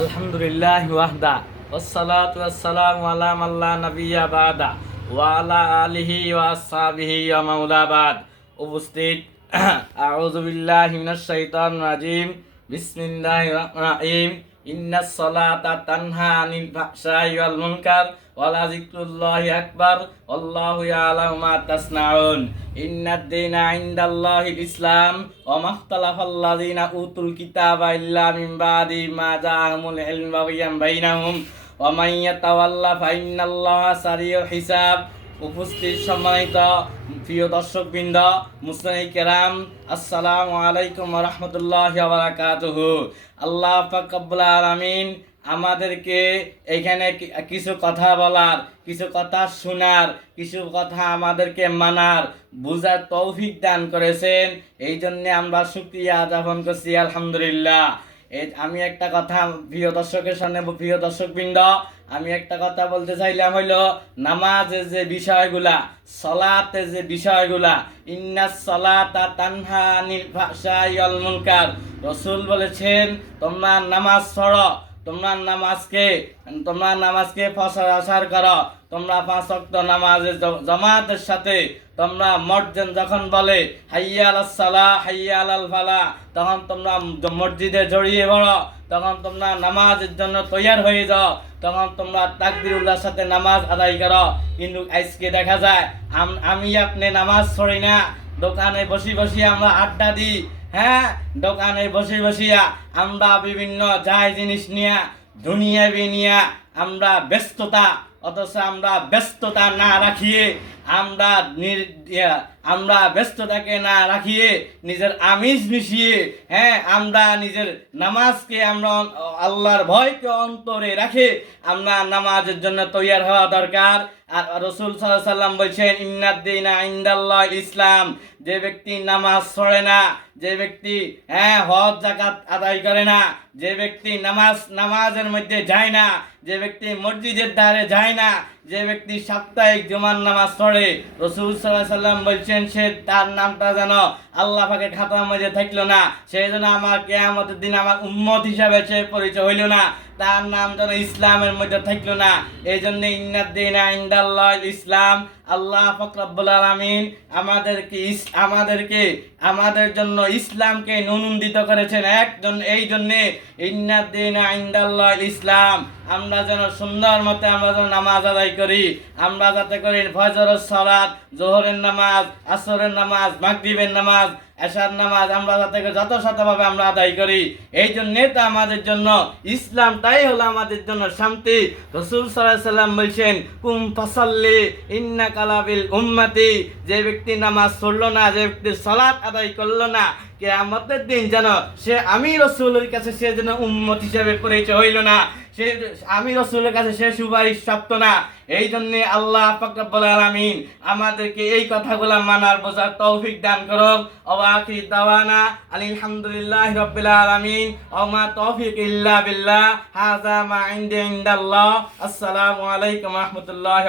আলহামদুলিল্লাহ ওয়াহদা ওয়াসসালাতু ওয়াসসালামু আলা মাল্লা নাবিয়্যা বাদা, ওয়া আলা আলিহি ওয়া আসহাবিহি ওয়া মাওলা উপস্থিত, আউযু বিল্লাহি মিনাশ শাইতানির রাজিম, বিসমিল্লাহির রহমানির রহিম। ইন্নাস সালাতা তানহা আনিল ফাহশাই ওয়াল মুনকার ওয়ালা আকবার, আল্লাহু ইয়ালামু মা তাসনাউন। ইন্নাদ দীনা ইনদাল্লাহিল ইসলাম ওয়া মাখতালাফাল্লাযীনা উতুল কিতাবা ইল্লা মিন বাদি মা জাআহুমুল ইলমু বাগিয়ান বাইনাহুম ওয়া মান ইয়াতাওয়াল্লা ফাইন্নাল্লাহা সারিউল হিসাব। উপস্থিত সম্মানিত প্রিয় দর্শকবৃন্দ, মুসলিম কেরাম, আসসালামু আলাইকুম রহমতুল্লাহ বারাকাতুহ। আল্লাহ ফাকাবুল আলামিন আমাদেরকে এখানে কিছু কথা বলার, কিছু কথা শোনার, কিছু কথা আমাদেরকে মানার, বুঝার তৌফিক দান করেছেন। এই জন্য আমরা শুক্রিয়া জ্ঞাপন করছি, আলহামদুলিল্লাহ। এই, আমি একটা কথা, প্রিয় দর্শকের সামনে, প্রিয় দর্শকবৃন্দ, আমি একটা কথা বলতে চাইলাম হইল নামাজের যে বিষয়গুলা, সলাতে যে বিষয়গুলা ইন্নাস সলাতা তানহা ওয়াল মুনকার। রসুল বলেছেন, তোমরা নামাজ পড়ো তোমরা নামাজকে তোমরা নামাজকে ফসর আসার করো, তোমরা পাঁচ ওয়াক্ত নামাজের জ- জামাতের সাথে, তোমরা মসজিদ যখন বলে, হাইয়া আলাল সালা, হাইয়া আলাল ফালা, তখন তোমরা মসজিদে জড়িয়ে পড়ো, তখন তোমরা নামাজের জন্য তৈয়ার হয়ে যাও, তখন তোমরা তাকবিরুল্লাহর সাথে নামাজ আদায় করো। কিন্তু আজকে দেখা যায় আম- আপনি নামাজ পড়ি না, দোকানে বসে বসে আমরা আড্ডা দিই হ্যাঁ দোকানে বসে বসিয়া আমরা বিভিন্ন যাই জিনিস নিয়া, দুনিয়া নিয়া আমরা ব্যস্ততা, অথচ আমরা ব্যস্ততা না রাখিয়ে আমরা আমরা ব্যস্ততাকে না রাখিয়ে নিজের আমিষ মিশিয়ে হ্যাঁ আমরা নিজের নামাজকে আমরা আল্লাহর ভয়কে অন্তরে রাখে, আমরা নামাজের জন্য তৈয়ার হওয়া দরকার। আর রসুল সাল্লাম বলছেন ইন্নাদ্দিনা ইন্দাল্লাহ ইসলাম। যে ব্যক্তি নামাজ পড়ে না, যে ব্যক্তি হ্যাঁ হজ জাকাত আদায় করে না, যে ব্যক্তি নামাজ, নামাজের মধ্যে যায় না, যে ব্যক্তি মসজিদের দ্বারে যায় না, যে ব্যক্তি সাপ্তাহিক জুমার নামাজ পড়ে, রসুল সাল্লাহ সাল্লাম বলছেন সে তার নামটা যেন আল্লাহ পাকে খাতার মধ্যে থাকল না। সেই জন্য আমার কেয়ামতের দিন আমার উম্মত হিসাবে সে পরিচয় হইল না। তার নাম যেন ইসলামের মধ্যে থাকল না। এই জন্য ইন্নাদ্দিন ইন্দাল্লাহ ইসলাম। আল্লাহ ফকরাবুল আলমিন আমাদেরকে আমাদেরকে, আমাদের জন্য ইসলামকে ননুন্দিত করেছেন একজন, এই জন্যে ইন্নাদ্দিন ইন্দাল্লাহ ইসলাম। আমরা যেন সুন্দর মতে আমরা যেন নামাজ আদায় করি। আমরা যাতে করি ফজরের সালাত, জোহরের নামাজ, আসরের নামাজ, মাগরিবের নামাজ এশার নামাজ আমরা যাতে শতভাবে আমরা আদায় করি, এই জন্যে তো আমাদের জন্য ইসলাম তাই হলো আমাদের জন্য শান্তি। রসুল সাল্লাম বলছেন, কুম ফসল্লি ইন্না কালাবিল উম্মতি। যে ব্যক্তি নামাজ পড়ল না, যে ব্যক্তি সালাত আদায় করল না কে আমাদের দিন যেন সে আমি রসুলের কাছে সে যেন উম্মত হিসেবে পরিচয় হইল না। আমি রসুলের কাছে সে সুপারিশ প্রাপ্ত না। এই জন্য আল্লাহ ফকরবুল আলামিন আমাদেরকে এই কথাগুলো মানার বোঝার তৌফিক দান করব ওয়াকি দাওয়ানা আলহামদুলিল্লাহ রাব্বিল আলমিন। ওয়া মা তৌফিক ইল্লা বিল্লাহ। হাজা মা ইনদি ইনদাল্লাহ। আসসালামু আলাইকুম রহমতুল্লাহ